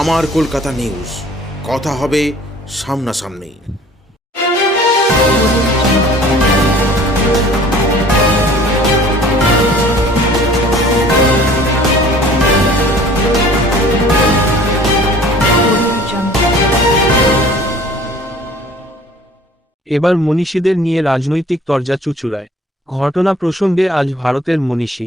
আমার কলকাতা নিউজ, কথা হবে সামনাসামনি। এবার মনীষীদের নিয়ে রাজনৈতিক তরজা চুঁচুড়ায়। ঘটনা প্রসঙ্গে আজ ভারতের মনীষী,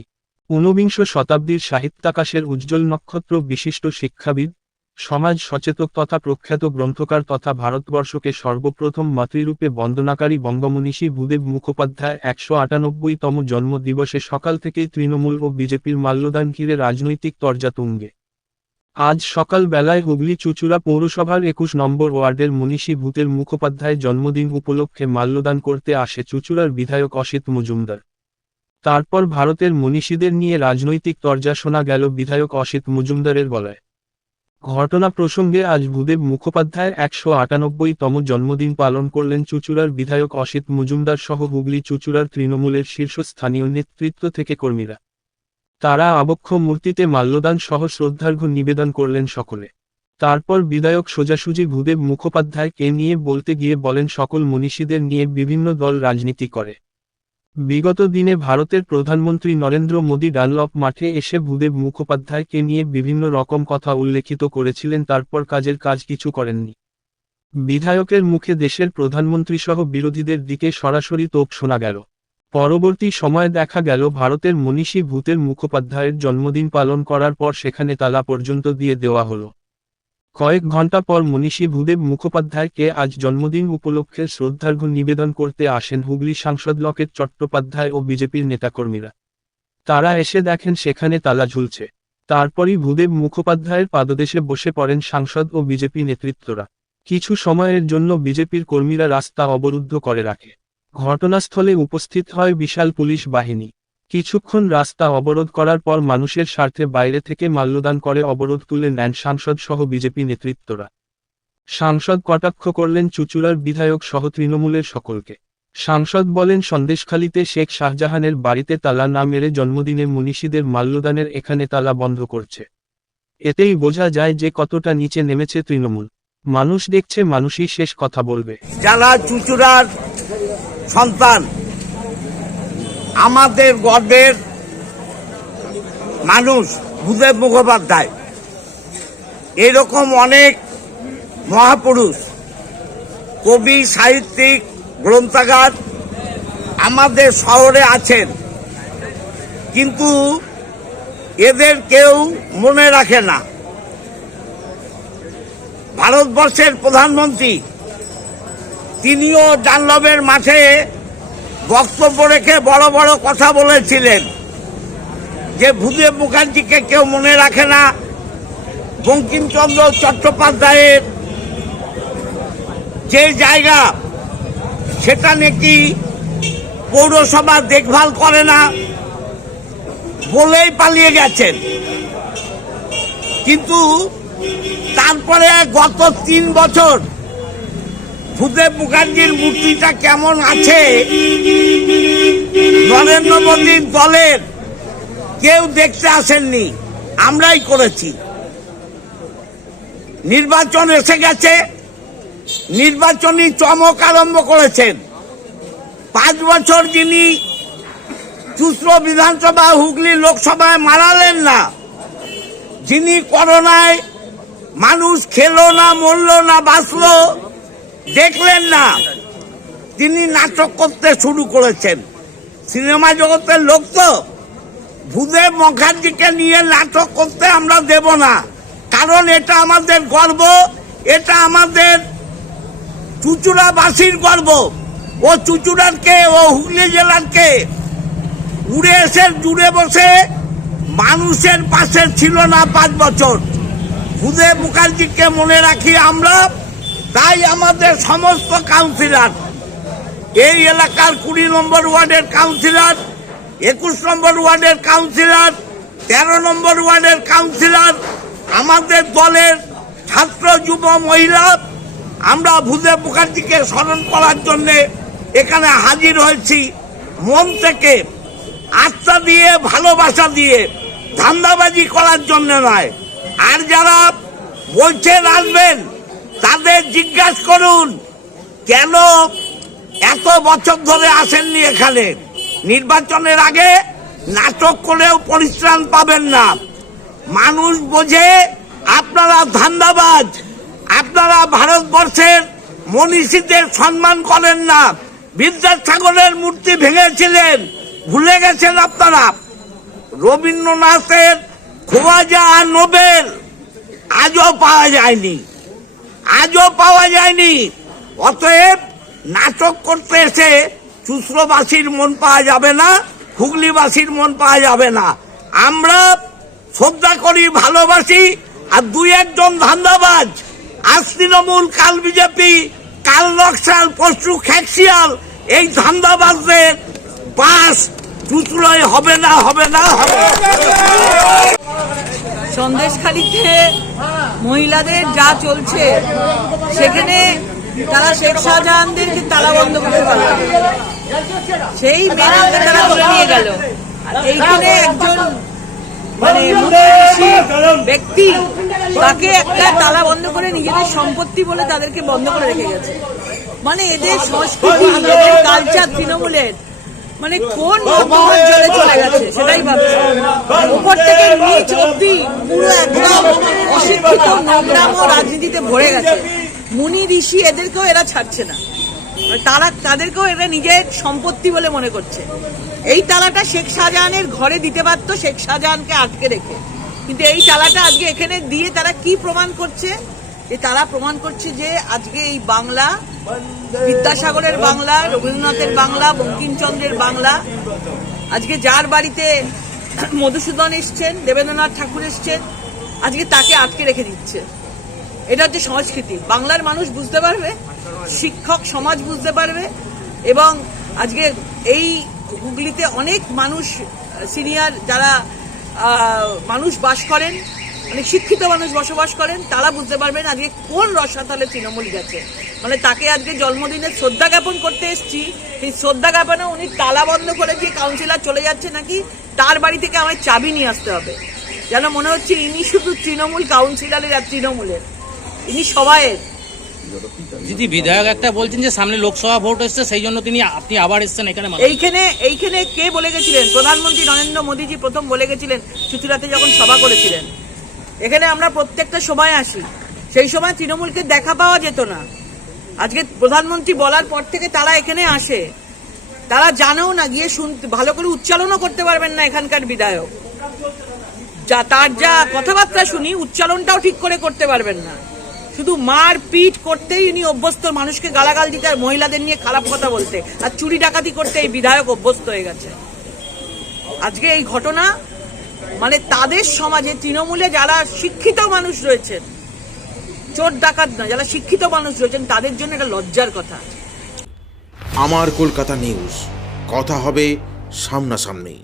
ঊনবিংশ শতাব্দীর সাহিত্যাকাশের উজ্জ্বল নক্ষত্র, বিশিষ্ট শিক্ষাবিদ, সমাজ সচেতক তথা প্রখ্যাত গ্রন্থকার তথা ভারতবর্ষকে সর্বপ্রথম মাতৃরূপে বন্দনাকারী বঙ্গমনীষী ভূদেব মুখোপাধ্যায় ১৯৮তম জন্মদিবসে সকাল থেকেই তৃণমূল ও বিজেপির মাল্যদান ঘিরে রাজনৈতিক তরজা তুঙ্গে। আজ সকাল বেলায় হুগলি চুঁচুড়া পৌরসভার ২১ নম্বর ওয়ার্ডের মনীষী ভূদেব মুখোপাধ্যায় জন্মদিন উপলক্ষে মাল্যদান করতে আসে চুঁচুড়ার বিধায়ক অসিত মজুমদার। তারপর ভারতের মনীষীদের নিয়ে রাজনৈতিক তরজা শোনা গেল বিধায়ক অসিত মজুমদারের গলায়। ঘটনা প্রসঙ্গে আজ ভূদেব মুখোপাধ্যায়ের ১৯৮তম জন্মদিন পালন করলেন চুঁচুড়ার বিধায়ক অসিত মজুমদার সহ হুগলি চুঁচুড়ার তৃণমূলের শীর্ষস্থানীয় নেতৃত্ব থেকে কর্মীরা। তারা আবক্ষ মূর্তিতে মাল্যদান সহ শ্রদ্ধার্ঘ্য নিবেদন করলেন সকলে। তারপর বিধায়ক সোজাসুজি ভূদেব মুখোপাধ্যায়কে নিয়ে বলতে গিয়ে বলেন, সকল মনীষীদের নিয়ে বিভিন্ন দল রাজনীতি করে। বিগত দিনে ভারতের প্রধানমন্ত্রী নরেন্দ্র মোদী ডানলপ মাঠে এসে ভূদেব মুখোপাধ্যায়কে নিয়ে বিভিন্ন রকম কথা উল্লেখিত করেছিলেন, তারপর কাজের কাজ কিছু করেননি। বিধায়কের মুখে দেশের প্রধানমন্ত্রী সহ বিরোধীদের দিকে সরাসরি তোপ শোনা গেল। পরবর্তী সময়ে দেখা গেল ভারতের মনীষী ভূদেব মুখোপাধ্যায়ের জন্মদিন পালন করার পর সেখানে তালা পর্যন্ত দিয়ে দেওয়া হলো। কয়েক ঘন্টা পর মনীষী ভূদেব মুখোপাধ্যায়কে আজ জন্মদিন উপলক্ষে শ্রদ্ধার্ঘ্য নিবেদন করতে আসেন হুগলি সাংসদ লকেট চট্টোপাধ্যায় ও বিজেপির নেতাকর্মীরা। তারা এসে দেখেন সেখানে তালা ঝুলছে। তারপরই ভূদেব মুখোপাধ্যায়ের পাদদেশে বসে পড়েন সাংসদ ও বিজেপি নেতৃত্বরা। কিছু সময়ের জন্য বিজেপির কর্মীরা রাস্তা অবরুদ্ধ করে রাখে। ঘটনাস্থলে উপস্থিত হয় বিশাল পুলিশ বাহিনী। কিছুক্ষণ রাস্তা অবরোধ করার পর মানুষের স্বার্থে বাইরে থেকে মাল্যদান করে অবরোধ তুলে নেন সাংসদ সহ বিজেপি নেতৃত্বরা। সাংসদ কটাক্ষ করলেন চুঁচুড়ার বিধায়ক সহ তৃণমূলের সকলকে। সাংসদ বলেন, সন্দেশখালীতে শেখ শাহজাহানের বাড়িতে তালা না মেরে জন্মদিনে মনীষীদের মাল্যদানের এখানে তালা বন্ধ করছে। এতেই বোঝা যায় যে কতটা নিচে নেমেছে তৃণমূল। মানুষ দেখছে, মানুষই শেষ কথা বলবে। যারা চুঁচুড়ার সন্তান, আমাদের গর্বের মানুষ ভূদেব মুখোপাধ্যায়, এরকম অনেক মহাপুরুষ, কবি, সাহিত্যিক, গ্রন্থাগার আমাদের শহরে আছেন, কিন্তু এদের কেউ মনে রাখে না। ভারতবর্ষের প্রধানমন্ত্রী তিনিও ডানলপের মাঠে বক্তব্য রেখে বড় বড় কথা বলেছিলেন যে ভূদেব মুখার্জিকে কেউ মনে রাখে না। বঙ্কিমচন্দ্র চট্টোপাধ্যায়ের যে জায়গা সেটা নাকি পৌরসভা দেখভাল করে না বলেই পালিয়ে গেছেন। কিন্তু তারপরে গত ৩ বছর ভূদেব মুখার্জির মূর্তিটা কেমন আছে নরেন্দ্র মোদীর দলের কেউ দেখতে আসেননি, আমরাই করেছি। নির্বাচন এসে গেছে, নির্বাচনী চমক আরম্ভ করেছেন। ৫ বছর যিনি চুঁচুড়া বিধানসভা, হুগলি লোকসভায় মারালেন না, যিনি করোনায় মানুষ খেলো না, মরল না, বাঁচল দেখলেন না, তিনি নাটক করতে শুরু করেছেন। সিনেমা জগতের লোক তো, ভূদেব মুখার্জিকে নিয়ে নাটক করতে আমরা দেব না, কারণ এটা আমাদের গর্ব, এটা আমাদের চুঁচুড়াবাসীর গর্ব। ও চুঁচুড়ারকে, ও হুগলি জেলারকে উড়ে এসে জুড়ে বসে মানুষের পাশে ছিল না ৫ বছর। ভূদেব মুখার্জিকে মনে রাখি আমরা, তাই আমাদের সমস্ত কাউন্সিলর, এই এলাকার ২০ নম্বর ওয়ার্ডের কাউন্সিলর, ২১ নম্বর ওয়ার্ডের কাউন্সিলর, ১৩ নম্বর ওয়ার্ডের কাউন্সিলর, আমাদের দলের ছাত্র, যুব, মহিলা, আমরা ভূদেব মুখার্জিকে স্মরণ করার জন্য এখানে হাজির হয়েছি। মন থেকে, আস্থা দিয়ে, ভালোবাসা দিয়ে, ধান্দাবাজি করার জন্য নয়। আর যারা বলছেন আসবেন, তাদের জিজ্ঞাসা করুন কেন এত বছর ধরে আসেননি এখানে। নির্বাচনের আগে নাটক করেও পরিত্রাণ পাবেন না। মানুষ বোঝে আপনারা ধান্দাবাজ, আপনারা ভারতবর্ষের মনীষীদের সম্মান করেন না। বিদ্যাসাগরের মূর্তি ভেঙেছিলেন, ভুলে গেছেন আপনারা। রবীন্দ্রনাথের খোয়াজা নোবেল আজও পাওয়া যায়নি, আজও পাওয়া যায়নি। অতএব নাটক করতে এসে চুঁচুড়াবাসীর মন পাওয়া যাবে না, হুগলিবাসীর মন পাওয়া যাবে না। আমরা শ্রদ্ধা করি, ভালোবাসি, আর দুই একজন ধান্দাবাজ, আজ তৃণমূল, কাল বিজেপি, কাল নকশাল, পরশু খ্যাকশিয়াল, এই ধান্দাবাজদের পাস চুঁচুড়ায় হবে না, হবে না, হবে না। সন্দেশখালীতে মহিলাদের যা চলছে, সেখানে তারা শেখ শাহজাহানদেরকে তালা বন্ধ করে পারল, সেই মেয়েকে তারা ধরে নিয়ে গেল। এইখানে একজন মানে মুখ্যমন্ত্রী ব্যক্তি, তাকে একটা তালা বন্ধ করে নিজেদের সম্পত্তি বলে তাদেরকে বন্ধ করে রেখে গেছে। মানে এদের সংস্কৃতি, এদের কালচার তৃণমূলের মানে কোন মধ্যমা জলে চলে গেছে সেটাই ভাবছে। উপর থেকে নিচ অব্দি পুরো একদম অশিক্ষিত নোংরাম রাজনীতিতে ভরে গেছে। মুনি ঋষি এদেরকেও এরা ছাড়ছে না, তাদেরকেও এরা নিজের সম্পত্তি বলে মনে করছে। এই তালাটা শেখ শাহজাহানের ঘরে দিতে পারতো, শেখ শাহজাহানকে আটকে রেখে, কিন্তু এই তালাটা আজকে এখানে দিয়ে তারা কি প্রমাণ করছে? যে তারা প্রমাণ করছে যে আজকে এই বাংলা বিদ্যাসাগরের বাংলা, রবীন্দ্রনাথের বাংলা, বঙ্কিমচন্দ্রের বাংলা, আজকে যার বাড়িতে মধুসূদন এসছেন, দেবেন্দ্রনাথ ঠাকুর এসছেন, আজকে তাকে আটকে রেখে দিচ্ছে। এটা হচ্ছে সংস্কৃতি। বাংলার মানুষ বুঝতে পারবে, শিক্ষক সমাজ বুঝতে পারবে, এবং আজকে এই হুগলিতে অনেক মানুষ, সিনিয়র যারা মানুষ বাস করেন, অনেক শিক্ষিত মানুষ বসবাস করেন, তারা বুঝতে পারবেন আজকে কোন রসাতলে তৃণমূল গেছে। মানে তাকে আজকে জন্মদিনে শ্রদ্ধা জ্ঞাপন করতে এসেছি, সেই শ্রদ্ধা জ্ঞাপনে উনি তালা বন্ধ করে দিয়ে কাউন্সিলর চলে যাচ্ছে নাকি তার বাড়ি থেকে আমায় চাবি নিয়ে আসতে হবে। যেন মনে হচ্ছে ইনি শুধু তৃণমূল কাউন্সিলরের আর তৃণমূলের, ইনি সবাইয়ের। দিদি, বিধায়ক একটা বলছেন যে সামনে লোকসভা ভোট এসছে, সেই জন্য আপনি আবার এসছেন এখানে। এইখানে কে বলে গেছিলেন? প্রধানমন্ত্রী নরেন্দ্র মোদীজি প্রথম বলে গেছিলেন চুঁচুড়াতে যখন সভা করেছিলেন। এখানে আমরা প্রত্যেকটা সময় আসি, সেই সময় তৃণমূলকে দেখা পাওয়া যেত না। আজকে প্রধানমন্ত্রী বলার পর থেকে তারা এখানে আসে, তারা জানেও না, গিয়ে শুনতে ভালো করে উচ্চারণও করতে পারবেন না এখানকার বিধায়ক। তার যা কথাবার্তা শুনি, উচ্চারণটাও ঠিক করে করতে পারবেন না। শুধু মার পিট করতেই ইনি অভ্যস্ত, মানুষকে গালাগাল দিতে আর মহিলাদের নিয়ে খারাপ কথা বলতে আর চুরি ডাকাতি করতে এই বিধায়ক অভ্যস্ত হয়ে গেছে। আজকে এই ঘটনা মানে তাদের সমাজে, তৃণমূলে যারা শিক্ষিত মানুষ রয়েছেন, চোর ডাকাত না, যারা শিক্ষিত মানুষ রয়েছেন, তাদের জন্য এটা লজ্জার কথা। আমার কলকাতা নিউজ, কথা হবে সামনাসামনি।